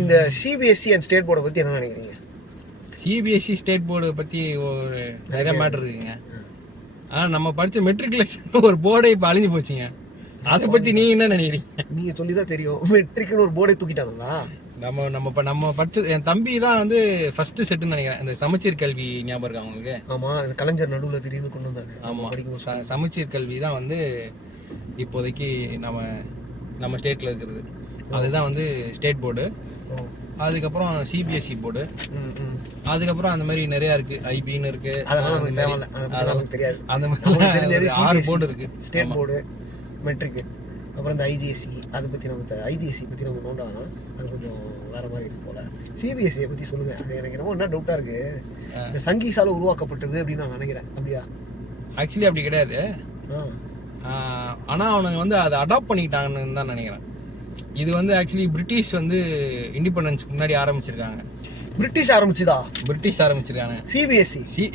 இந்த CBSE and state போர்டை பற்றி என்ன நினைக்கிறீங்க? சிபிஎஸ்சி ஸ்டேட் போர்டு பற்றி ஒரு நிறைய மேட்டர் இருக்குங்க. ஆனால் நம்ம படித்த மெட்ரிகுலேஷன் ஒரு போர்டே இப்போ அழிஞ்சு போச்சுங்க. அதை பற்றி நீங்கள் என்ன நினைக்கிறீங்க? நீங்கள் சொல்லி தான் தெரியும். மெட்ரிக்னு ஒரு போர்டே தூக்கிட்டாங்களா? நம்ம படிச்சது என் தம்பி தான் வந்து ஃபர்ஸ்ட் செட்டுன்னு நினைக்கிறேன். இந்த சமச்சீர் கல்வி ஞாபகம் இருக்கா உங்களுக்கு? ஆமாம், கலைஞர் நடுவில் திடீர்னு கொண்டு வந்தாங்க. ஆமாம், சமச்சீர் கல்வி தான் வந்து இப்போதைக்கு நம்ம ஸ்டேட்டில் இருக்கிறது. அதுதான் வந்து ஸ்டேட் போர்டு. அதுக்கப்புறம் சிபிஎஸ்சி போர்டு, அதுக்கப்புறம் அந்த மாதிரி நிறைய இருக்கு. ஐபின்னு இருக்கு, அதெல்லாம் தெரியாது. அந்த மாதிரி 6 போர்டு இருக்கு. ஸ்டேட் போர்டு, மெட்ரிக், அப்புறம் இந்த ஐஜிஎஸ்சி. அதை பற்றி நம்ம ஐஜிஎஸ்சி பற்றி நம்ம நோண்டானா அது கொஞ்சம் வேற மாதிரி இருக்கு போல. சிபிஎஸ்சியை பற்றி சொல்லுங்க. அது எனக்கு ரொம்ப என்ன டவுட்டாக இருக்கு. இந்த சங்கீஸால உருவாக்கப்பட்டது அப்படின்னு நான் நினைக்கிறேன். அப்படியா? ஆக்சுவலி அப்படி கிடையாது. ஆனால் அவனுங்க வந்து அதை அடாப்ட் பண்ணிக்கிட்டாங்கன்னு தான் நினைக்கிறேன். இது வந்து ஆக்சுவலி பிரிட்டிஷ் வந்து இண்டிபெண்டன்ஸ்க்கு முன்னாடி ஆரம்பிச்சிருக்காங்க. பிரிட்டிஷ் ஆரம்பிச்சிருக்காங்க.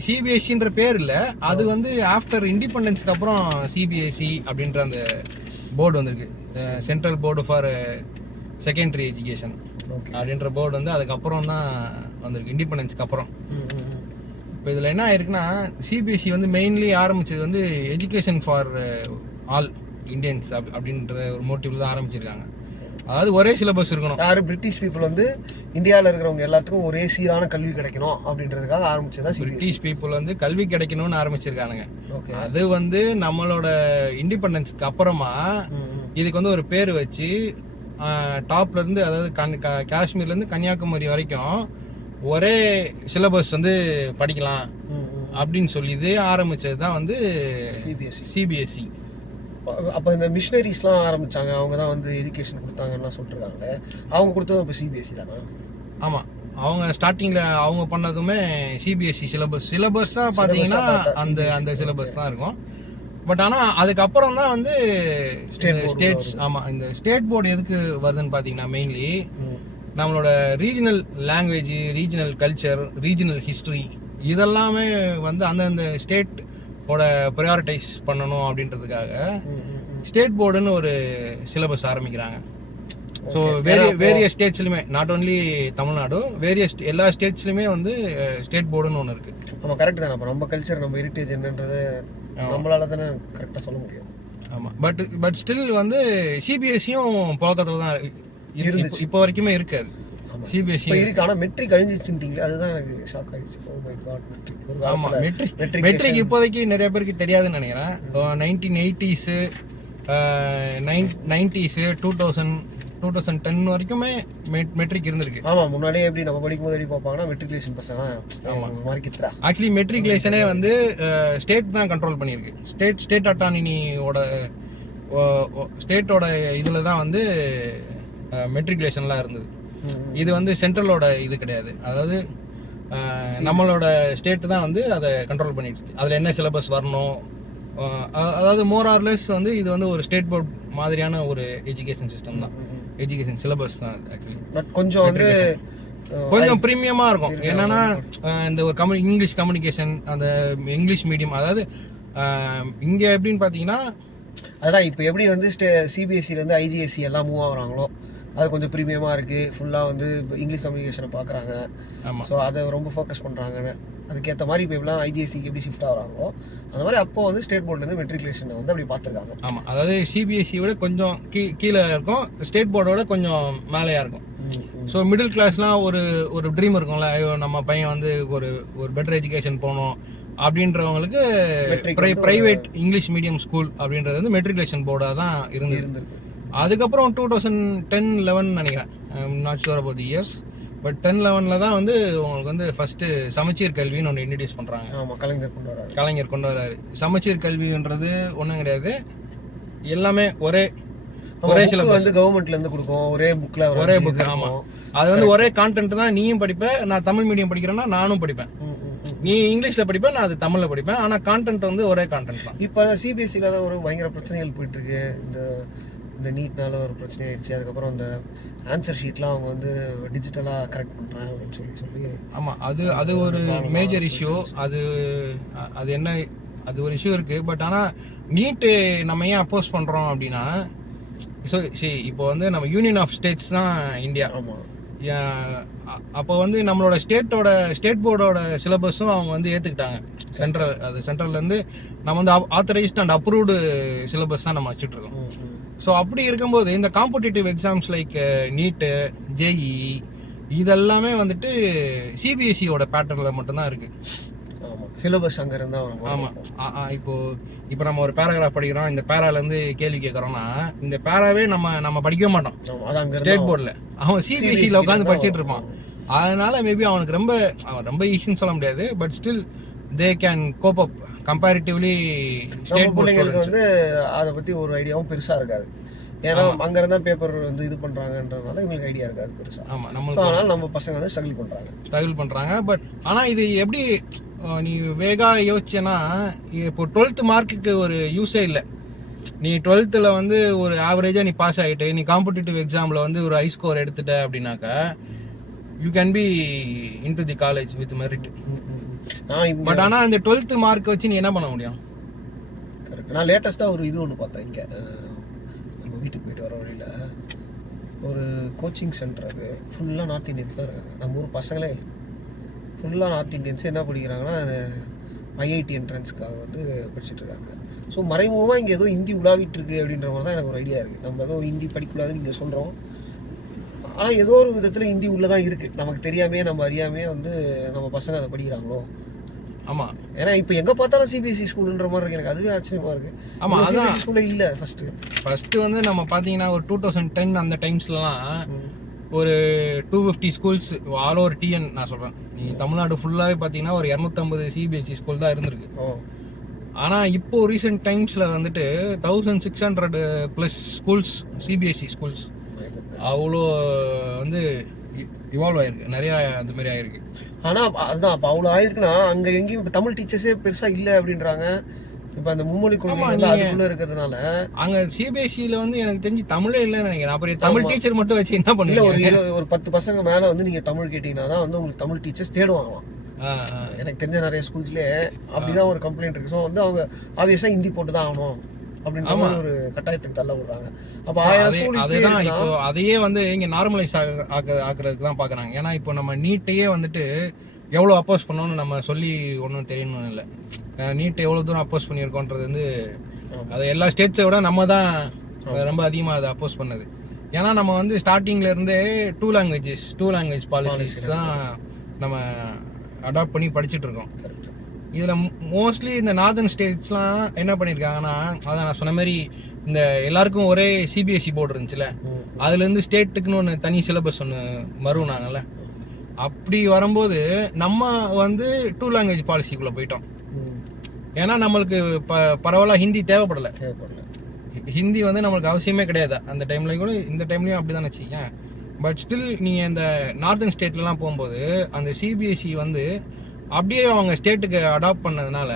சிபிஎஸ்சின்ற பேர் இல்ல, அது வந்து ஆஃப்டர் இண்டிபெண்டன்ஸ்க்கு அப்புறம் சிபிஎஸ்சி அப்படின்ற அந்த போர்டு வந்திருக்கு. Central board for secondary education அப்படின்ற போர்டு வந்து அதுக்கப்புறம் தான் வந்திருக்கு, இண்டிபெண்டன்ஸ்க்கு அப்புறம். இப்போ இதில் என்ன ஆயிருக்குன்னா, சிபிஎஸ்சி வந்து மெயின்லி ஆரம்பிச்சது வந்து எஜுகேஷன் ஃபார் ஆல் இந்தியன்ஸ் அப்படின்ற ஒரு மோட்டிவ்ல தான் ஆரம்பிச்சிருக்காங்க. அதாவது ஒரே சிலபஸ் இருக்கணும். யாரு பிரிட்டிஷ் பீப்புள் வந்து இந்தியாவில் இருக்கிறவங்க எல்லாத்துக்கும் ஒரே சீரான கல்வி கிடைக்கணும் அப்படின்றதுக்காக ஆரம்பிச்சதா. பிரிட்டிஷ் பீப்புள் வந்து கல்வி கிடைக்கணும்னு ஆரம்பிச்சிருக்கானுங்க. அது வந்து நம்மளோட இண்டிபெண்டன்ஸ்க்கு அப்புறமா இதுக்கு வந்து ஒரு பேர் வச்சு டாப்ல இருந்து, அதாவது காஷ்மீர்ல இருந்து கன்னியாகுமரி வரைக்கும் ஒரே சிலபஸ் வந்து படிக்கலாம் அப்படின்னு சொல்லி ஆரம்பிச்சது தான் வந்து சிபிஎஸ்சி. அப்போ இந்த மிஷினரிஸ்லாம் ஆரம்பிச்சாங்க, அவங்க தான் வந்து எஜுகேஷன் கொடுத்தாங்கன்னா சொல்லிருக்காங்க. அவங்க கொடுத்தது இப்போ சிபிஎஸ்சி தானா? ஆமாம், அவங்க ஸ்டார்டிங்கில் அவங்க பண்ணதுமே சிபிஎஸ்சி சிலபஸாக பார்த்தீங்கன்னா அந்த சிலபஸ் தான் இருக்கும். பட் ஆனால் அதுக்கப்புறம் தான் வந்து ஸ்டேட்ஸ். ஆமாம், இந்த ஸ்டேட் போர்டு எதுக்கு வருதுன்னு பார்த்தீங்கன்னா, மெயின்லி நம்மளோட regional language, regional culture, regional history இதெல்லாமே வந்து அந்தந்த ஸ்டேட் ப்ரையாரிட்டைஸ் பண்ணணும் அப்படின்றதுக்காக ஸ்டேட் போர்டுன்னு ஒரு சிலபஸ் ஆரம்பிக்கிறாங்க. ஸோ வேரியஸ் ஸ்டேட்ஸ்லையுமே, நாட் ஓன்லி தமிழ்நாடு, எல்லா ஸ்டேட்ஸ்லையுமே வந்து ஸ்டேட் போர்டுன்னு ஒன்று இருக்கு. நம்ம கரெக்ட் தானே. நம்ம கல்ச்சர், நம்ம ஹெரிட்டேஜ் என்னன்றது நம்மளால தானே கரெக்டாக சொல்ல முடியும். ஆமாம், பட் ஸ்டில் வந்து சிபிஎஸ்சியும் பழக்கத்தில் தான் இருந்துச்சு, இப்போ வரைக்குமே இருக்காது. சிபிஎஸ்சி இருக்கு, ஆனா மெட்ரிக் அழிஞ்சிச்சுட்டீங்க. அதுதான் எனக்கு ஷாக் ஆயிடுச்சு. Oh my god, matric. ஆமா, மெட்ரிக் இப்போதைக்கு நிறைய பேருக்கு தெரியாதுன்னு நினைக்கிறேன். 1980s 90s 2010 வரைக்குமே மெட்ரிக் இருந்திருக்கு. ஆமா, முன்னாடியே எப்படி நம்ம படிக்கும்போது எப்படி பார்ப்பாங்கன்னா மெட்ரிகுலேஷன் பசங்க. ஆமா, மார்க்கித்ரா. ஆக்சுவலி மெட்ரிகுலேஷனே வந்து ஸ்டேட் தான் கண்ட்ரோல் பண்ணியிருக்கு. ஸ்டேட் அட்டானமியோட ஸ்டேட்டோட இதுல தான் வந்து மெட்ரிகுலேஷன்லாம் இருந்தது. இது வந்து சென்ட்ரலோட இது கிடையாது. அதாவது நம்மளோட ஸ்டேட் தான் வந்து அதை கண்ட்ரோல் பண்ணிட்டு, அதில் என்ன சிலபஸ் வரணும், அதாவது மோர் ஆர் லெஸ் வந்து இது வந்து ஒரு ஸ்டேட் போர்ட் மாதிரியான ஒரு எஜுகேஷன் சிஸ்டம் தான், எஜுகேஷன் சிலபஸ் தான். ஆக்சுவலி பட் கொஞ்சம் வந்து கொஞ்சம் ப்ரீமியமாக இருக்கும். என்னன்னா இந்த ஒரு இங்கிலீஷ் கம்யூனிகேஷன், அந்த இங்கிலீஷ் மீடியம், அதாவது இங்கே எப்படின்னு பார்த்தீங்கன்னா, அதான் இப்போ எப்படி வந்து சிபிஎஸ்சிலேருந்து ஐஜிஎஸ்சி எல்லாம் மூவ் ஆகுறாங்களோ அது கொஞ்சம் ப்ரீமியமாக இருக்குது. ஃபுல்லாக வந்து இங்கிலீஷ் கம்யூனிகேஷனை பார்க்குறாங்க. ஆமாம், ஸோ அதை ரொம்ப ஃபோக்கஸ் பண்ணுறாங்க. அதுக்கேற்ற மாதிரி இப்போ எப்படிலாம் ஐஜிஎஸ்சிக்கு எப்படி ஷிஃப்ட் ஆகிறாங்களோ அந்த மாதிரி அப்போ வந்து ஸ்டேட் போர்ட்லேருந்து மெட்ரிகுலேஷனை வந்து அப்படி பார்த்துருக்காங்க. ஆமாம், அதாவது சிபிஎஸ்சி விட கொஞ்சம் கீழே இருக்கும், ஸ்டேட் போர்டோட கொஞ்சம் மேலேயாக இருக்கும். ஸோ மிடில் கிளாஸ்லாம் ஒரு ட்ரீம் இருக்கும்ல, நம்ம பையன் வந்து ஒரு பெட்டர் எஜுகேஷன் போகணும் அப்படின்றவங்களுக்கு பிரைவேட் இங்கிலீஷ் மீடியம் ஸ்கூல் அப்படின்றது வந்து மெட்ரிகுலேஷன் போர்டாக தான் இருந்தது. அதுக்கப்புறம் 2010-11 நினைக்கிறேன், not sure about the years, but 10-11 தான் வந்து உங்களுக்கு வந்து ஃபர்ஸ்ட் சமச்சீர் கல்வின்னு ஒன்று இன்ட்ரடியூஸ் பண்ணுறாங்க. ஆமாம், கலைஞர் கொண்டு வராரு. சமச்சீர் கல்வின்றது ஒன்றும் கிடையாது, எல்லாமே ஒரே சிலபஸ் வந்து கவர்மெண்ட்ல இருந்து கொடுக்கும், ஒரே புக். ஆமாம், அது வந்து ஒரே கான்டென்ட் தான். நீயும் படிப்ப, நான் தமிழ் மீடியம் படிக்கிறேன்னா நானும் படிப்பேன். நீ இங்கிலீஷ்ல படிப்பேன், நான் அது தமிழ்ல படிப்பேன். ஆனா கான்டென்ட் வந்து ஒரே கான்டென்ட் தான். இப்போ சிபிஎஸ்சில தான் ஒரு பயங்கர பிரச்சனைகள் போயிட்டு இருக்கு. இந்த நீட்னால ஒரு பிரச்சனை ஆயிடுச்சு. அதுக்கப்புறம் அந்த ஆன்சர் ஷீட்லாம் அவங்க வந்து டிஜிட்டலாக கரெக்ட் பண்ணுறாங்க அப்படின்னு சொல்லி. ஆமாம், அது ஒரு மேஜர் இஷ்யூ. அது என்ன, அது ஒரு இஷ்யூ இருக்குது. பட் ஆனால் நீட்டு நம்ம ஏன் அப்போஸ் பண்ணுறோம் அப்படின்னா, ஸோ இப்போ வந்து நம்ம யூனியன் ஆஃப் ஸ்டேட்ஸ் தான் இந்தியா. அப்போ வந்து நம்மளோட ஸ்டேட் போர்டோட சிலபஸும் அவங்க வந்து ஏற்றுக்கிட்டாங்க. சென்ட்ரல்லேருந்து நம்ம வந்து ஆத்தரைஸ்ட் அண்ட் அப்ரூவ்டு சிலபஸ் தான் நம்ம வச்சுட்டு இருக்கோம். ஸோ அப்படி இருக்கும்போது இந்த காம்படிட்டிவ் எக்ஸாம்ஸ் லைக் நீட்டு, ஜேஇ இதெல்லாமே வந்துட்டு சிபிஎஸ்சியோட பேட்டர்னில் மட்டும்தான் இருக்கு. சிலபஸ் அங்கே இருந்தால். ஆமாம். இப்போ நம்ம ஒரு பேராகிராஃப் படிக்கிறோம், இந்த பேராலேருந்து கேள்வி கேட்குறோம்னா இந்த பேராவே நம்ம படிக்கவே மாட்டோம் ஸ்டேட் போர்டில். அவன் சிபிஎஸ்சியில் உட்காந்து படிச்சுட்டு இருப்பான். அதனால மேபி அவனுக்கு ரொம்ப ஈஸின்னு சொல்ல முடியாது, but still they can cope up comparatively. State பிள்ளைங்களுக்கு வந்து அதை பற்றி ஒரு ஐடியாவும் பெருசாக இருக்காது. ஏன்னா அங்கே இருந்தால் பேப்பர் வந்து இது பண்ணுறாங்கன்றதுனால இவங்களுக்கு ஐடியா இருக்காது பெருசாக. ஆமாம், அதனால நம்ம பசங்க வந்து ஸ்ட்ரகிள் பண்ணுறாங்க. பட் ஆனால் இது எப்படி நீ வேகா யோசிச்சேன்னா, இப்போ 12th மார்க்குக்கு ஒரு யூஸே இல்லை. நீ 12th வந்து ஒரு ஆவரேஜாக நீ பாஸ் ஆகிட்டு நீ காம்படிட்டிவ் எக்ஸாமில் வந்து ஒரு ஹை ஸ்கோர் எடுத்துட்ட அப்படின்னாக்கா you can be in to the college with merit. But ஆனால் இந்த 12th மார்க் வச்சு நீ என்ன பண்ண முடியும்? கரெக்ட். நான் லேட்டஸ்ட்டாக ஒரு இது ஒன்று பார்த்தேன். இங்கே நம்ம வீட்டுக்கு போயிட்டு வர வழியில் ஒரு கோச்சிங் சென்டர், அது ஃபுல்லாக நார்த் இந்தியன்ஸ் தான் இருக்காங்க. நம்ம ஊர் பசங்களே ஃபுல்லாக நார்த் இந்தியன்ஸ் என்ன படிக்கிறாங்கன்னா ஐஐடி என்ட்ரன்ஸ்க்காக வந்து படிச்சுட்டு இருக்காங்க. ஸோ மறைமுகமாக இங்கே ஏதோ ஹிந்தி உலாவிட்டு இருக்கு அப்படின்ற மாதிரி தான் எனக்கு ஒரு ஐடியா இருக்குது. நம்ம ஏதோ ஹிந்தி படிக்கக்கூடாதுன்னு இங்கே சொல்கிறோம், ஆனால் ஏதோ ஒரு விதத்தில் ஹிந்தி உள்ளே தான் இருக்குது. நமக்கு தெரியாமே நம்ம அறியாமே வந்து நம்ம பசங்க அதை படிக்கிறாங்களோ. ஆமாம், ஏன்னா இப்போ எங்கே பார்த்தாலும் சிபிஎஸ்சி ஸ்கூலுன்ற மாதிரி இருக்குது. எனக்கு அதுவே ஆச்சரியமாக இருக்குது. ஆமாம், சிபிஎஸ்சி ஸ்கூலில் இல்லை. ஃபஸ்ட்டு வந்து நம்ம பார்த்தீங்கன்னா ஒரு 2010 அந்த டைம்ஸ்லாம் ஒரு 250 ஸ்கூல்ஸ் ஆல் ஓவர் டிஎன் நான் சொல்கிறேன். நீ தமிழ்நாடு ஃபுல்லாகவே பார்த்தீங்கன்னா ஒரு 250 சிபிஎஸ்சி ஸ்கூல் தான் இருந்திருக்கு. ஆனால் இப்போ ரீசெண்ட் டைம்ஸில் வந்துட்டு 1600+ ஸ்கூல்ஸ் சிபிஎஸ்சி ஸ்கூல்ஸ் அவ்வளோ வந்து இவால்வ் ஆயிருக்கு, நிறையா அந்த மாதிரி ஆயிருக்கு. ஆனால் அதுதான் இப்போ அவ்வளோ ஆயிருக்குன்னா அங்கே எங்கேயும் இப்போ தமிழ் டீச்சர்ஸே பெருசாக இல்லை அப்படின்றாங்க. இப்போ அந்த மும்மொழி கொள்கை அதுக்குள்ள இருக்கிறதுனால அங்கே சிபிஎஸ்சியில் வந்து எனக்கு தெரிஞ்சு தமிழே இல்லைன்னு நினைக்கிறேன். அப்புறம் தமிழ் டீச்சர் மட்டும் வச்சு என்ன பண்ணுவீங்க? ஒரு 10 பசங்க மேலே வந்து நீங்கள் தமிழ் கேட்டிங்கன்னா தான் வந்து உங்களுக்கு தமிழ் டீச்சர்ஸ் தேடுவாங்களாம். எனக்கு தெரிஞ்ச நிறைய ஸ்கூல்ஸ்லேயே அப்படிதான் ஒரு கம்ப்ளைண்ட் இருக்கு. ஸோ வந்து அவங்க ஆப்வியஸாக ஹிந்தி போட்டு தான் ஆகணும் அப்படின்ற மாதிரி ஒரு கட்டாயத்துக்கு தள்ளப்படுறாங்க. அப்போ அதுதான் இப்போ அதையே வந்து இங்கே நார்மலைஸ் ஆக்குறதுக்கு தான் பார்க்குறாங்க. ஏன்னா இப்போ நம்ம நீட்டையே வந்துட்டு எவ்வளோ அப்போஸ் பண்ணோன்னு நம்ம சொல்லி ஒன்றும் தெரியணும்னு இல்லை. நீட் எவ்வளோ தூரம் அப்போஸ் பண்ணியிருக்கோன்றது வந்து அது எல்லா ஸ்டேட்ஸை விட நம்ம தான் ரொம்ப அதிகமாக அதை அப்போஸ் பண்ணது. ஏன்னா நம்ம வந்து ஸ்டார்டிங்லேருந்தே 2 லாங்குவேஜ் பாலிசிஸ் தான் நம்ம அடாப்ட் பண்ணி படிச்சுட்டு இருக்கோம். இதில் மோஸ்ட்லி இந்த நார்தர்ன் ஸ்டேட்ஸ்லாம் என்ன பண்ணியிருக்காங்கன்னா, அதான் நான் சொன்ன மாதிரி இந்த எல்லாருக்கும் ஒரே சிபிஎஸ்சி போர்டு இருந்துச்சுல, அதுலேருந்து ஸ்டேட்டுக்குன்னு ஒன்று தனி சிலபஸ் ஒன்று மறுனாங்கல்ல. அப்படி வரும்போது நம்ம வந்து 2 லாங்குவேஜ் பாலிசிக்குள்ளே போயிட்டோம். ஏன்னா நம்மளுக்கு பரவாயில்ல ஹிந்தி தேவைப்படலை. ஹிந்தி வந்து நம்மளுக்கு அவசியமே கிடையாது அந்த டைம்ல கூட. இந்த டைம்லையும் அப்படி தான் வச்சுக்கீங்க. பட் ஸ்டில் நீங்கள் இந்த நார்தர்ன் ஸ்டேட்லலாம் போகும்போது அந்த சிபிஎஸ்சி வந்து அப்படியே அவங்க ஸ்டேட்டுக்கு அடாப்ட் பண்ணதுனால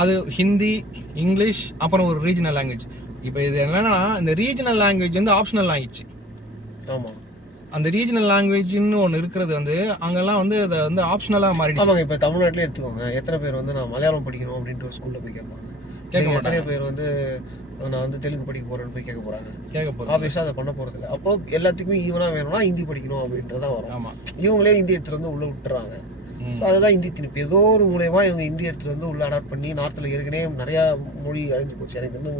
அது ஹிந்தி, இங்கிலீஷ், அப்புறம் ஒரு ரீஜனல் லாங்குவேஜ். இப்போ இது என்னன்னா இந்த ரீஜனல் லாங்குவேஜ் வந்து ஆப்ஷனல் ஆகிடுச்சு. ஆமாம், அந்த ரீஜனல் லாங்குவேஜ்னு ஒன்று இருக்கிறது வந்து அங்கெல்லாம் வந்து அதை வந்து ஆப்ஷனலாக மாறிடுச்சு. ஆமாங்க. இப்போ தமிழ்நாட்டிலே எடுத்துக்கோங்க, எத்தனை பேர் வந்து நான் மலையாளம் படிக்கணும் அப்படின்ட்டு ஒரு ஸ்கூலில் போய் கேட்க மாட்டாங்க. எத்தனை பேர் வந்து நான் வந்து தெலுங்கு படிக்க போறேன்னு போய் கேட்க போறாங்க. ஆப்வியஸா அதை பண்ண போறது இல்லை. அப்போ எல்லாத்துக்குமே ஈவனா வேணும்னா ஹிந்தி படிக்கணும் அப்படின்றதான் வரும். ஆமா, இவங்களே ஹிந்தி எடுத்துட்டு வந்து உள்ள விட்டுறாங்க. அதுதான் ஹிந்தி திணிப்பு. ஏதோ ஒரு மூலமா இவங்க ஹிந்தி எடுத்துட்டு வந்து உள்ள அடாப்ட் பண்ணி நார்த்ல ஏற்கனவே நிறைய மொழி அழிஞ்சு போச்சு. எனக்கு வந்து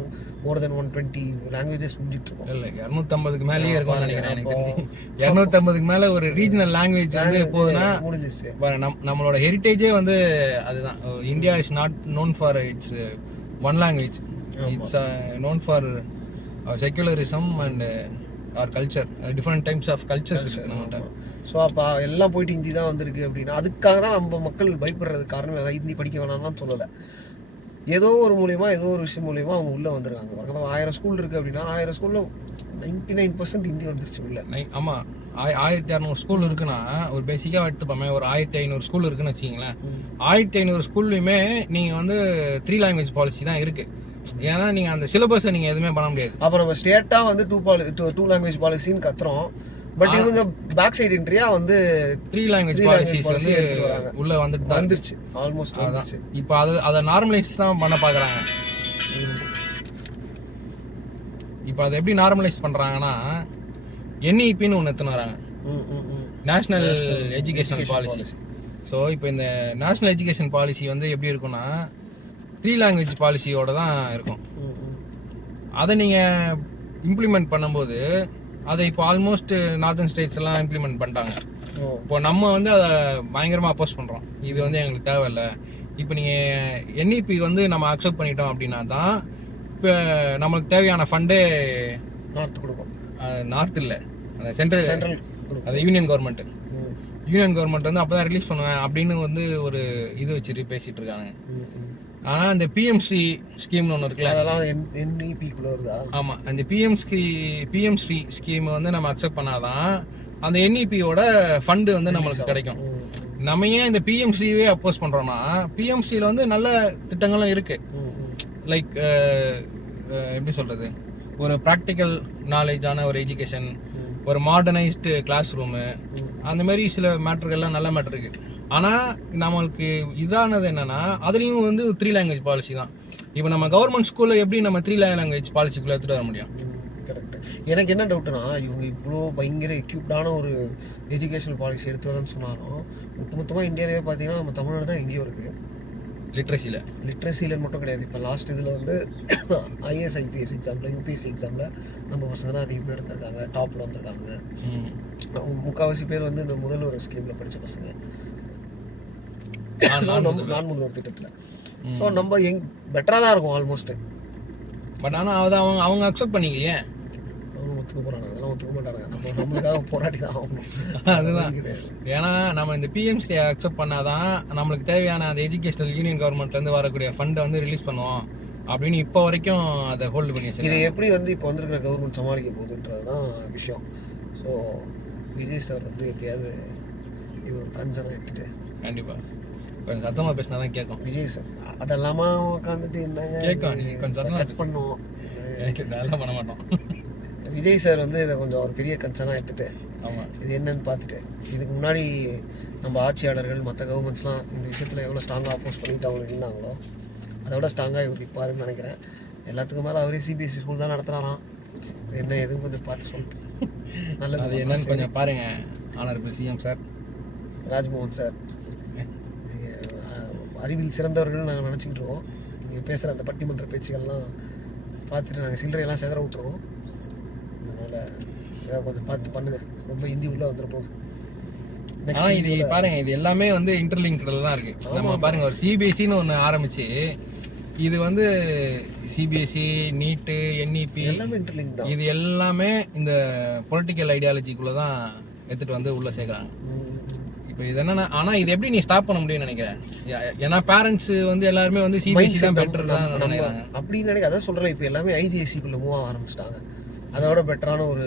மோர் தென் 120 லாங்குவேஜஸ் முடிஞ்சிட்டு இருக்கோம். இல்ல 250க்கு மேலேயே இருக்கும்னு நினைக்கிறேன். எனக்கு தெரிஞ்சு 250க்கு மேல ஒரு ரீஜனல் லாங்குவேஜ் வந்து போகுதுன்னா முடிஞ்சிச்சு. நம்மளோட ஹெரிட்டேஜே வந்து அதுதான். India is not known for it's one language. It's known for secularism and our culture. Different types of cultures இருக்கு நம்மகிட்ட. ஸோ அப்போ எல்லாம் போயிட்டு ஹிந்தி தான் வந்திருக்கு அப்படின்னா அதுக்காக தான் நம்ம மக்கள் பயப்படுறது காரணம். அதாவது ஹிந்தி படிக்க வேணாம்லாம் சொல்லலை. ஏதோ ஒரு மூலியமா ஏதோ ஒரு விஷயம் மூலியமா அவங்க உள்ளே வந்துருக்காங்க. 1000 ஸ்கூல் இருக்குது அப்படின்னா 1000 ஸ்கூலில் 99% ஹிந்தி வந்துருச்சு உள்ள. ஆமாம், 1600 ஸ்கூல் இருக்குன்னா ஒரு பேசிக்காக எடுத்துப்போமே ஒரு 1500 ஸ்கூல் இருக்குன்னு வச்சிங்களேன். 1500 ஸ்கூல்லையுமே நீங்கள் வந்து 3 லாங்குவேஜ் பாலிசி தான் இருக்குது. ஏன்னா நீங்கள் அந்த சிலபஸை நீங்கள் எதுவுமே பண்ண முடியாது. அப்போ நம்ம ஸ்டேட்டாக வந்து 2 லாங்குவேஜ் பாலிசின்னு கத்துறோம். பட் இவங்க பேக் சைடு என்ட்ரியா வந்து 3 லாங்குவேஜ் பாலிசிஸ் வந்து உள்ள வந்துருச்சு. ஆல்மோஸ்ட் வந்துருச்சு. இப்போ அதை நார்மலைஸ் தான் பண்ண பார்க்குறாங்க. இப்போ அதை எப்படி நார்மலைஸ் பண்ணுறாங்கன்னா NEPன்னு ஒன்று எடுத்துன்னு வராங்க. National educational policy. ஸோ இப்போ இந்த நேஷ்னல் எஜுகேஷன் பாலிசி வந்து எப்படி இருக்கும்னா 3 லாங்குவேஜ் பாலிசியோட தான் இருக்கும். அதை நீங்கள் இம்ப்ளிமெண்ட் பண்ணும்போது அதை இப்போ ஆல்மோஸ்ட் நார்த்தன் ஸ்டேட்ஸ் எல்லாம் இம்ப்ளிமெண்ட் பண்ணிட்டாங்க. இப்போ நம்ம வந்து அதை பயங்கரமாக அப்போஸ் பண்ணுறோம், இது வந்து எங்களுக்கு தேவையில்லை. இப்போ நீங்கள் என்இபி வந்து நம்ம அக்செப்ட் பண்ணிட்டோம் அப்படின்னா தான் இப்போ நம்மளுக்கு தேவையான ஃபண்டே நார்த் கொடுக்கும். நார்த் இல்லை, அந்த சென்ட்ரல், அது யூனியன் கவர்மெண்ட் வந்து அப்போ தான் ரிலீஸ் பண்ணுவேன் அப்படின்னு வந்து ஒரு இது வச்சுட்டு பேசிகிட்டு இருக்காங்க. ஆனால் இந்த பிஎம் ஸ்ரீ ஸ்கீம்னு ஒன்று இருக்குல்ல, அதெல்லாம் என்இபிக்குள்ள வருதா? ஆமாம், அந்த பிஎம் ஸ்ரீ ஸ்கீமை வந்து நம்ம அக்செப்ட் பண்ணாதான் அந்த என்இபியோட ஃபண்டு வந்து நம்மளுக்கு கிடைக்கும். நம்ம ஏன் இந்த பிஎம் ஸ்ரீவே அப்போஸ் பண்ணுறோம்னா பிஎம் ஸ்ரீல வந்து நல்ல திட்டங்களும் இருக்கு. லைக் எப்படி சொல்றது, ஒரு ப்ராக்டிக்கல் நாலேஜான ஒரு எஜுகேஷன், ஒரு மாடர்னைஸ்டு கிளாஸ் ரூமு, அந்த மாதிரி சில மேட்டர்கள்லாம் நல்ல மேட்டர் இருக்கு. ஆனால் நம்மளுக்கு இதானது என்னன்னா அதுலேயும் வந்து 3 லாங்குவேஜ் பாலிசி தான். இப்போ நம்ம கவர்மெண்ட் ஸ்கூலில் எப்படி நம்ம 3 லாங்குவேஜ் பாலிசிக்குள்ளே எடுத்துகிட்டு வர முடியும்? கரெக்ட். எனக்கு என்ன டவுட்னா, இவங்க இவ்வளோ பயங்கர எக்யூப்டான ஒரு எஜுகேஷனல் பாலிசி எடுத்து வரேன்னு சொன்னாலும் ஒட்டுமொத்தமாக இந்தியாவிலே பார்த்தீங்கன்னா நம்ம தமிழ்நாடு தான் எங்கேயும் இருக்குது. லிட்ரஸியில் மட்டும் கிடையாது. இப்போ லாஸ்ட் இதில் வந்து ஐஏஎஸ் ஐபிஎஸ் எக்ஸாமில் யூபிஎஸ்சி எக்ஸாமில் நம்ம பசங்க தான் அதிக பேர் எடுத்திருக்காங்க, டாப்பில் வந்திருக்காங்க. முக்கால்வாசி பேர் வந்து இந்த முதல்வர் ஸ்கீமில் படித்த பசங்க, நான் முதல்வர் திட்டத்தில். ஸோ நம்ம பெட்டராக தான் இருக்கும் ஆல்மோஸ்ட். பட் ஆனால் அதை அவங்க அக்செப்ட் பண்ணிக்கலையே, அவங்க ஒத்துக்க போகிறாங்க, அதெல்லாம் ஒத்துக்க மாட்டாங்க. நம்மளுக்காக போராட்டி தான் ஆகணும். அதுதான். ஏன்னா நம்ம இந்த பிஎம்சி அக்செப்ட் பண்ணாதான் நம்மளுக்கு தேவையான அந்த எஜுகேஷனல் யூனியன் கவர்மெண்ட்லேருந்து வரக்கூடிய ஃபண்டை வந்து ரிலீஸ் பண்ணுவோம் அப்படின்னு இப்போ வரைக்கும் அதை ஹோல்டு பண்ணி வச்சிருக்காங்க. இது எப்படி வந்து இப்போ வந்திருக்கிற கவர்மெண்ட் சமாளிக்க போகுதுன்றது தான் விஷயம். ஸோ விஜய் சார் வந்து எப்படியாவது இது ஒரு கன்சர்ன் எடுத்துட்டு கண்டிப்பாக கொஞ்சம் சத்தமாக பேசினா தான் கேட்கும். விஜய் சார் அதெல்லாமா உட்காந்துட்டு இருந்தாங்க கேட்கும், நீங்கள் கொஞ்சம் சத்தமாக கட் பண்ணுவோம், அதெல்லாம் பண்ண மாட்டோம். விஜய் சார் வந்து இதை கொஞ்சம் ஒரு பெரிய கன்சர்னாக எடுத்துட்டு ஆமாம் இது என்னன்னு பார்த்துட்டு, இதுக்கு முன்னாடி நம்ம ஆட்சியாளர்கள் மற்ற கவர்மெண்ட்ஸ்லாம் இந்த விஷயத்தில் எவ்வளோ ஸ்ட்ராங்காக அப்போஸ் பண்ணிட்டு அவங்களுக்கு இருந்தாங்களோ அதை விட ஸ்ட்ராங்காக இவருக்கு இருப்பாருன்னு நினைக்கிறேன். எல்லாத்துக்கும் மேலே அவரே சிபிஎஸ்சி ஸ்கூல் தான் நடத்துகிறாராம். என்ன எதுவும் கொஞ்சம் பார்த்து சொல்லிட்டு நல்லது. அது என்னன்னு கொஞ்சம் பாருங்க. Honourable CM sir, Rajmohan sir, அறிவில் சிறந்தவர்கள் நாங்கள் நினச்சிக்கிட்டு இருக்கோம். நீங்கள் பேசுகிற அந்த பட்டிமன்ற பேச்சுகள்லாம் பார்த்துட்டு நாங்கள் சில்லறையெல்லாம் செதற விட்டுருவோம். அதனால் கொஞ்சம் பார்த்து பண்ணுங்க. ரொம்ப ஹிந்தி உள்ள வந்துட போகுது. ஆனால் இது பாருங்க, இது எல்லாமே வந்து இன்டர்லிங்க்டில் தான் இருக்கு. நம்ம பாருங்க, ஒரு சிபிஎஸ்சின்னு ஒன்று ஆரம்பிச்சு இது வந்து சிபிஎஸ்சி, நீட்டு, என்இபி எல்லாமே இன்டர்லிங்க் தான். இது எல்லாமே இந்த பொலிட்டிக்கல் ஐடியாலஜிக்குள்ள தான் எடுத்துட்டு வந்து உள்ள சேர்க்குறாங்க. இப்போ இது என்னன்னா, ஆனால் இது எப்படி நீ ஸ்டாப் பண்ண முடியும்னு நினைக்கிறேன்? ஏன்னா பேரண்ட்ஸ் வந்து எல்லாருமே வந்து சிபிஎஸ்சி தான் பெட்டர் தான் நினைக்கிறாங்க. அப்படின்னு நினைக்க அதான் சொல்கிறேன். இப்போ எல்லாமே ஐசிஎஸ்சிக்குள்ளே மூவ் ஆக ஆரம்பிச்சிட்டாங்க. அதோட பெட்டரான ஒரு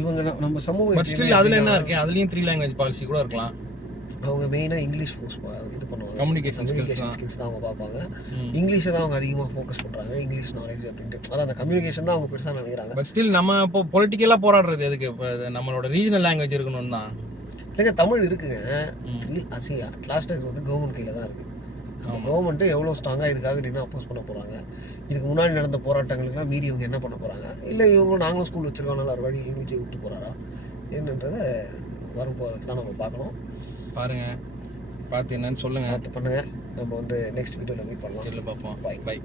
இவங்க நம்ம சமூகம். பட் ஸ்டில் அதில் என்ன இருக்கு, அதுலேயும் 3 லாங்குவேஜ் பாலிசி கூட இருக்கலாம். அவங்க மெயினாக இங்கிலீஷ் ஃபோர்ஸ் இது பண்ணுவாங்க, கம்யூனிகேஷன் ஸ்கில்ஸ் தான் அவங்க பார்ப்பாங்க. இங்கிலீஷை தான் அவங்க அதிகமாக ஃபோக்கஸ் பண்ணுறாங்க, இங்கிலீஷ் நாலேஜ் அப்படின்ட்டு. அதான் அந்த கம்யூனிகேஷன் தான் அவங்க பெருசாக நினைக்கிறாங்க. பட் ஸ்டில் நம்ம இப்போ பொலிட்டிக்கலாக போராடுறது எதுக்கு? இப்போ நம்மளோட ரீஜனல் லாங்குவேஜ் இருக்கணும் தான். இல்லைங்க, தமிழ் இருக்குங்க. லாஸ்ட் இது வந்து கவர்மெண்ட் கையில் தான் இருக்குது. கவர்மெண்ட்டு எவ்வளோ ஸ்ட்ராங்காக இதுக்காக என்ன அப்போஸ் பண்ண போகிறாங்க, இதுக்கு முன்னாடி நடந்த போராட்டங்களுக்குலாம் மீறி இவங்க என்ன பண்ண போகிறாங்க, இல்லை இவங்க நாங்களும் ஸ்கூல் வச்சுருக்கோம்னால ஒரு வழி விஜய் விட்டு போகிறாரா என்னன்றதை வரும்போது தான் நம்ம பார்க்கணும். பாருங்க, பார்த்து என்னன்னு சொல்லுங்கள், பார்த்து பண்ணுங்கள். நம்ம வந்து நெக்ஸ்ட் வீடியோவில் மீட் பண்ணலாம். பார்ப்போம். பை.